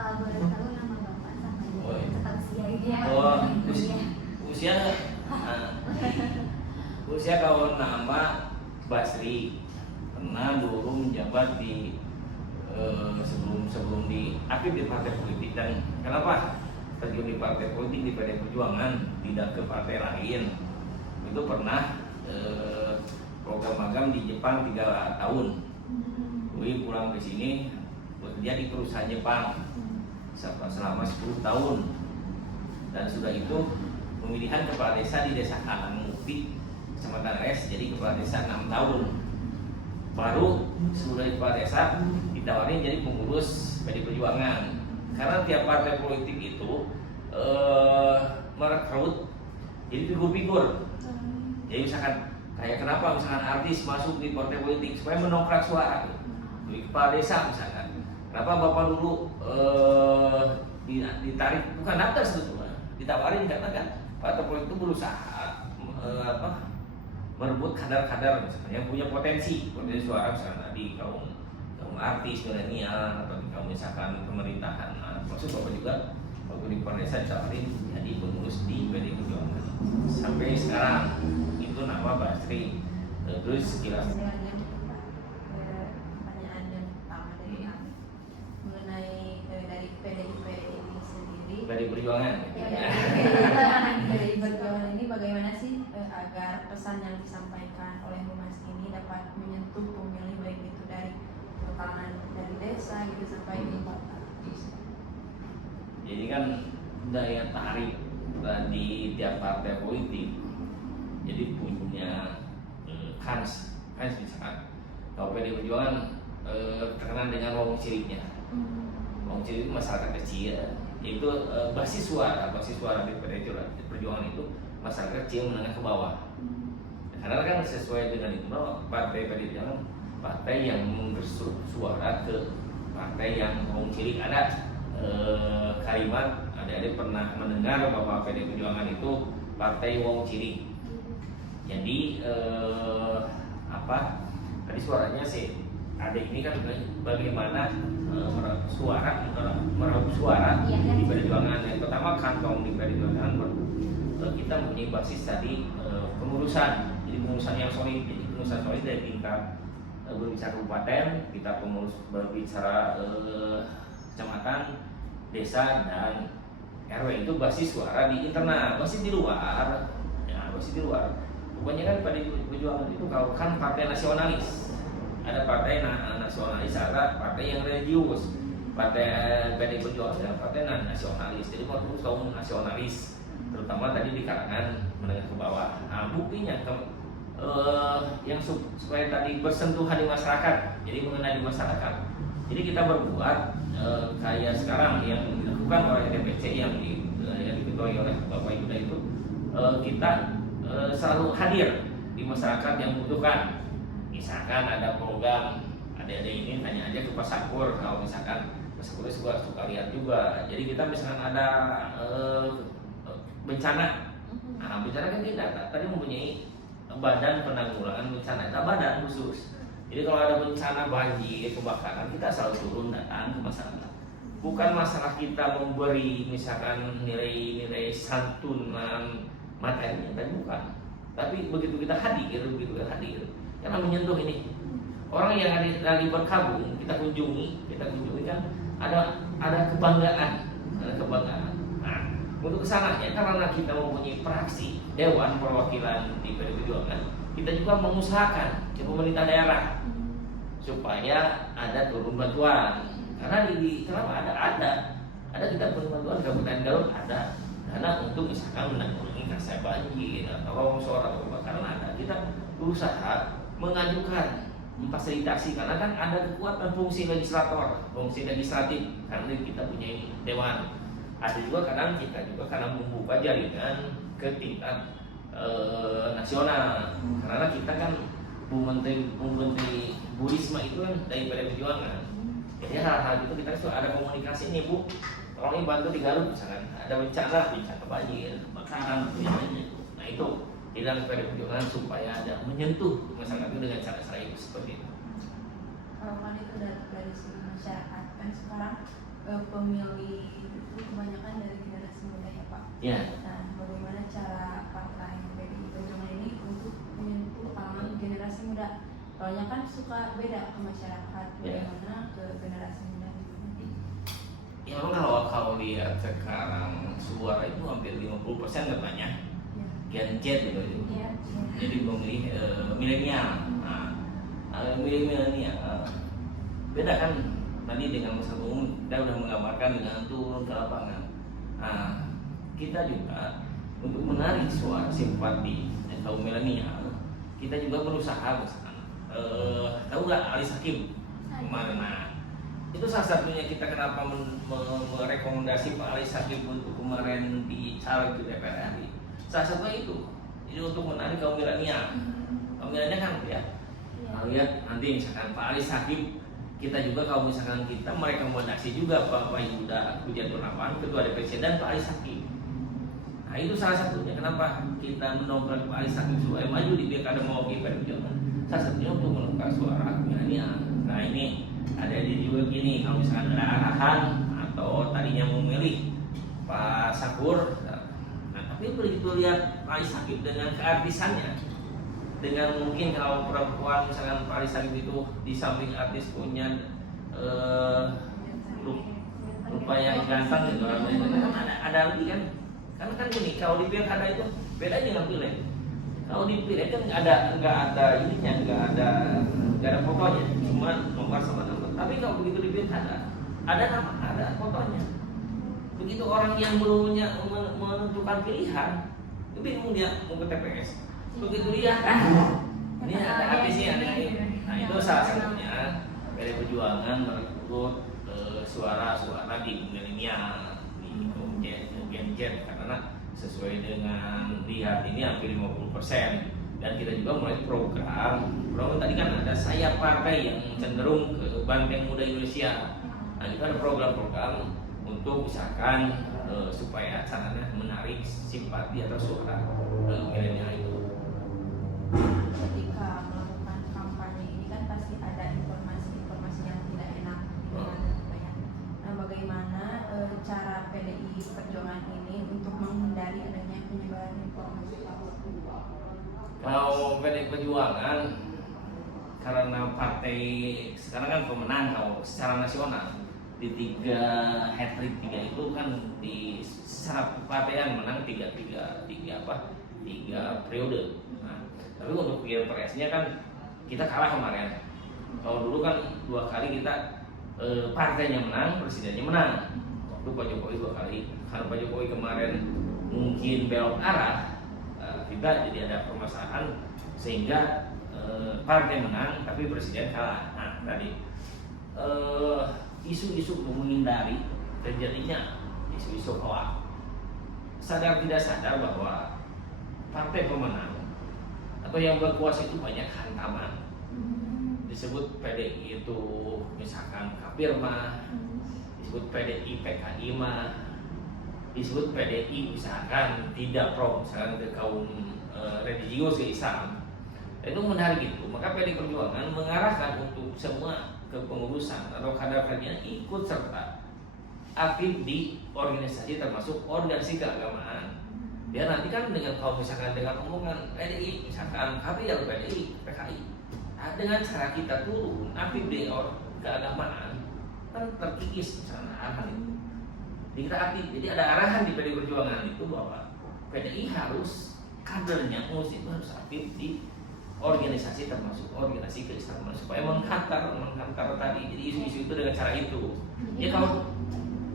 Boleh tahu nama bapak sama Oh, iya. tentang usia ini ya? Oh, usia usia kawan nama Basri, pernah dulu menjabat di sebelum di aktif di partai politik. Dan kenapa terjun di partai politik di PDI Perjuangan, tidak ke partai lain? Itu pernah program magang di Jepang 3 tahun. Lui pulang ke sini bekerja di perusahaan Jepang selama 10 tahun. Dan sudah itu pemilihan kepala desa di Desa Kalang Mukti, Kecamatan Res, jadi kepala desa 6 tahun. Baru sudah kepala desa ditawarin jadi pengurus PDI Perjuangan. Karena tiap partai politik itu merekrut jadi figur-figur. Jadi misalkan kayak kenapa misalkan artis masuk di partai politik supaya mendongkrak suara, di kepala desa misalkan. Kenapa bapak dulu ditarik bukan daftar sebetulnya, ditawarin karena kan partai politik itu berusaha merebut kadar-kadar misalnya yang punya potensi suara misalnya di kaum artis milenial atau di kaum misalkan pemerintahan. Nah, maksud bapak juga waktu di kepala desa ditawarin jadi pengurus di PDI Perjuangan sampai sekarang. Itu nama Basri. Terus kira Pertanyaan yang pertama dari kami mengenai dari PDIP ini sendiri. PDI Perjuangan. PDI Perjuangan ini bagaimana sih agar pesan yang disampaikan oleh Humas ini dapat menyentuh pemilih baik itu dari kalangan dari desa gitu sampai di kota. Jadi kan daya tarik di tiap partai politik jadi punya kans misalkan kalau PDI Perjuangan terkenal dengan wong ciriknya. Wong cirik itu masyarakat kecil, yaitu basis suara di PDI Perjuangan itu masyarakat kecil menengah ke bawah. Karena kan sesuai dengan itu partai PDI Perjuangan partai yang bersuara ke partai yang wong cirik. Ada kalimat, adik-adik pernah mendengar bahwa PDI Perjuangan itu partai wong cirik. Jadi tadi suaranya sih adik ini kan bagaimana meraup suara di Perjuangan. Yang pertama kantong di Perjuangan kita mempunyai basis tadi pengurusan. Jadi pengurusan yang solid. Jadi pengurusan solid dari tingkat berbicara kabupaten, kita pengurus berbicara kecamatan, desa dan RW. Itu basis suara di internal, basis di luar. Ya, basis di luar. Pokoknya kan PDI Perjuangan itu kalau kan partai nasionalis, ada partai nasionalis, ada partai yang religius. Partai PDI Perjuangan adalah partai nasionalis, jadi harus kaum nasionalis, terutama tadi di kalangan menengah ke bawah. Nah, buktinya yang supaya tadi bersentuhan di masyarakat, jadi mengenai di masyarakat. Jadi kita berbuat kayak sekarang yang dilakukan oleh DPC yang diketuai oleh Bapak Yuda itu, kita selalu hadir di masyarakat yang membutuhkan. Misalkan ada program, adik-adik ini tanya aja ke Pak Sakur, kalau misalkan Pak Sakur suka lihat juga. Jadi kita misalkan ada bencana, nah bencana kan kita tadi mempunyai badan penanggulangan bencana, ada badan khusus. Jadi kalau ada bencana banjir, kebakaran, kita selalu turun datang ke masyarakat. Bukan masalah kita memberi misalkan nilai-nilai santunan materinya tadi, bukan. Tapi begitu kita hadir, karena menyentuh ini orang yang lagi berkabung, kita kunjungi kan ada kebanggaan. Nah, untuk kesananya karena kita mempunyai praksi Dewan Perwakilan di PDI Perjuangan, kita juga mengusahakan ke pemerintah daerah supaya ada turun bantuan. Karena kenapa ada kita turun bantuan Kabupaten Garut ada dana untuk misalkan menanggulangi kasar banjir atau longsor atau kebakaran, ada. Kita berusaha mengajukan memfasilitasi karena kan ada kekuatan fungsi legislatif karena kita punya dewan. Ada juga kadang kita juga karena membuka jaringan ke tingkat nasional, karena kita kan Bu Menteri Bu Risma itu kan dari PDI Perjuangan. Jadi hal-hal itu kita sudah ada komunikasi nih, Bu, tolong bantu di Garut misalkan ada bencana banjir, kebakaran, nah itu tidak PDI Perjuangan supaya ada menyentuh masyarakat itu dengan cara-cara itu seperti itu. Kalau kan itu dari segi masyarakat kan sekarang pemilih itu kebanyakan dari generasi muda ya Pak. Ya. Nah, bagaimana cara partai PDI Perjuangan ini untuk menyentuh kalangan generasi muda? Soalnya kan suka beda ke masyarakat, Ya. bagaimana ke generasi muda gitu. Ya memang kalau lihat sekarang suara itu hampir 50% katanya Ya. Gen Z gitu. Iya. Jadi pemilih milenial. Nah, milenial beda kan tadi dengan masyarakat umum kita sudah menggambarkan dengan turun ke lapangan. Nah, kita juga untuk menarik suara simpati kaum milenial, kita juga berusaha misalkan tahu nggak Ali Sakim kemarin? Nah, itu salah satunya kita kenapa merekomendasi Pak Ali Sakim untuk kemarin di caleg di DPR RI. Salah satunya itu, ini untuk menarik kaum milenial. Kaum milenial kan ya, lihat nanti misalkan Pak Ali Sakim, kita juga kalau misalkan kita merekomendasi juga Pak Yuda Hujan Purnawan, Ketua DPC, dan Pak Ali Sakim. Nah itu salah satunya kenapa kita mendongkrak Pak Ali Sakim supaya maju di pilkada mewakili Perjuangan. Salah satunya untuk menukar suara milenial. Nah ini ada di juga gini, kalau misalkan ada arahan atau tadinya memilih Pak Sakur, nah tapi begitu lihat Pak Ali Sakim dengan keartisannya, dengan mungkin kalau perempuan misalkan Pak Ali Sakim itu di samping artis punya rupa yang ganteng gitu, kan ada lebih kan. Karena kan gini, kalau di pilkada itu beda dengan pileg. Kalau di pileg kan nggak ada ininya, nggak ada fotonya, cuma nomor sama nomor. Tapi kalau begitu di pilkada ada nama, ada fotonya. Begitu orang yang belum menentukan pilihan, itu bingung dia mau ke TPS. Begitu lihat, ini ada artisnya, ada ini. Nah itu salah satunya dari Perjuangan merekrut suara-suara di milenial, di Gen Z, karena sesuai dengan lihat ini hampir 50%. Dan kita juga mulai program tadi kan ada saya partai yang cenderung ke Banteng Muda Indonesia. Nah itu ada program-program untuk misalkan supaya caranya menarik simpati atau suara milenial itu. Ketika melakukan kampanye ini kan pasti ada informasi-informasi yang tidak enak ya. Nah, bagaimana cara PDI Perjuangan ini untuk menghindari adanya penyebaran informasi palsu? Kalau PDI Perjuangan karena partai sekarang kan pemenang kalau secara nasional di 3 hat-trick 3 itu kan di secara kepartaian menang 3 periode. Tapi untuk pilpresnya kan kita kalah kemarin. Kalau dulu kan 2 kali kita partainya menang, presidennya menang. Waktu Pak Jokowi 2 kali. Karena Pak Jokowi kemarin mungkin belok arah, kita jadi ada permasalahan sehingga partai menang tapi presiden kalah. Nah tadi isu-isu menghindari terjadinya isu-isu hoax. Sadar tidak sadar bahwa partai pemenang atau yang berkuasa itu banyak hantaman. Disebut PDI itu misalkan kafir mah, disebut PDI PKI mah, disebut PDI misalkan tidak pro misalkan ke kaum religius ke Islam. Itu menarik itu. Maka PDI Perjuangan mengarahkan untuk semua kepengurusan atau kader-kadernya ikut serta aktif di organisasi termasuk organisasi keagamaan. Biar nanti kan dengan kalau misalkan dengan omongan PDI misalkan kami yang PDI PKI, nah, dengan cara kita turun aktif di keagamaan kan terkikis misalnya arahan itu. Jadi kita aktif, jadi ada arahan di PDI Perjuangan itu bahwa PDI harus kadernya itu harus aktif di organisasi termasuk organisasi keislaman supaya menghantar tadi. Jadi isu-isu itu dengan cara itu. Ya kalau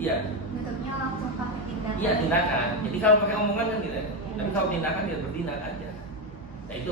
iya. Bentuknya langsung pakai tindakan. Iya tindakan. Jadi kalau pakai omongan kan tidak. Tapi kalau tindakan dia bertindak aja. Nah itu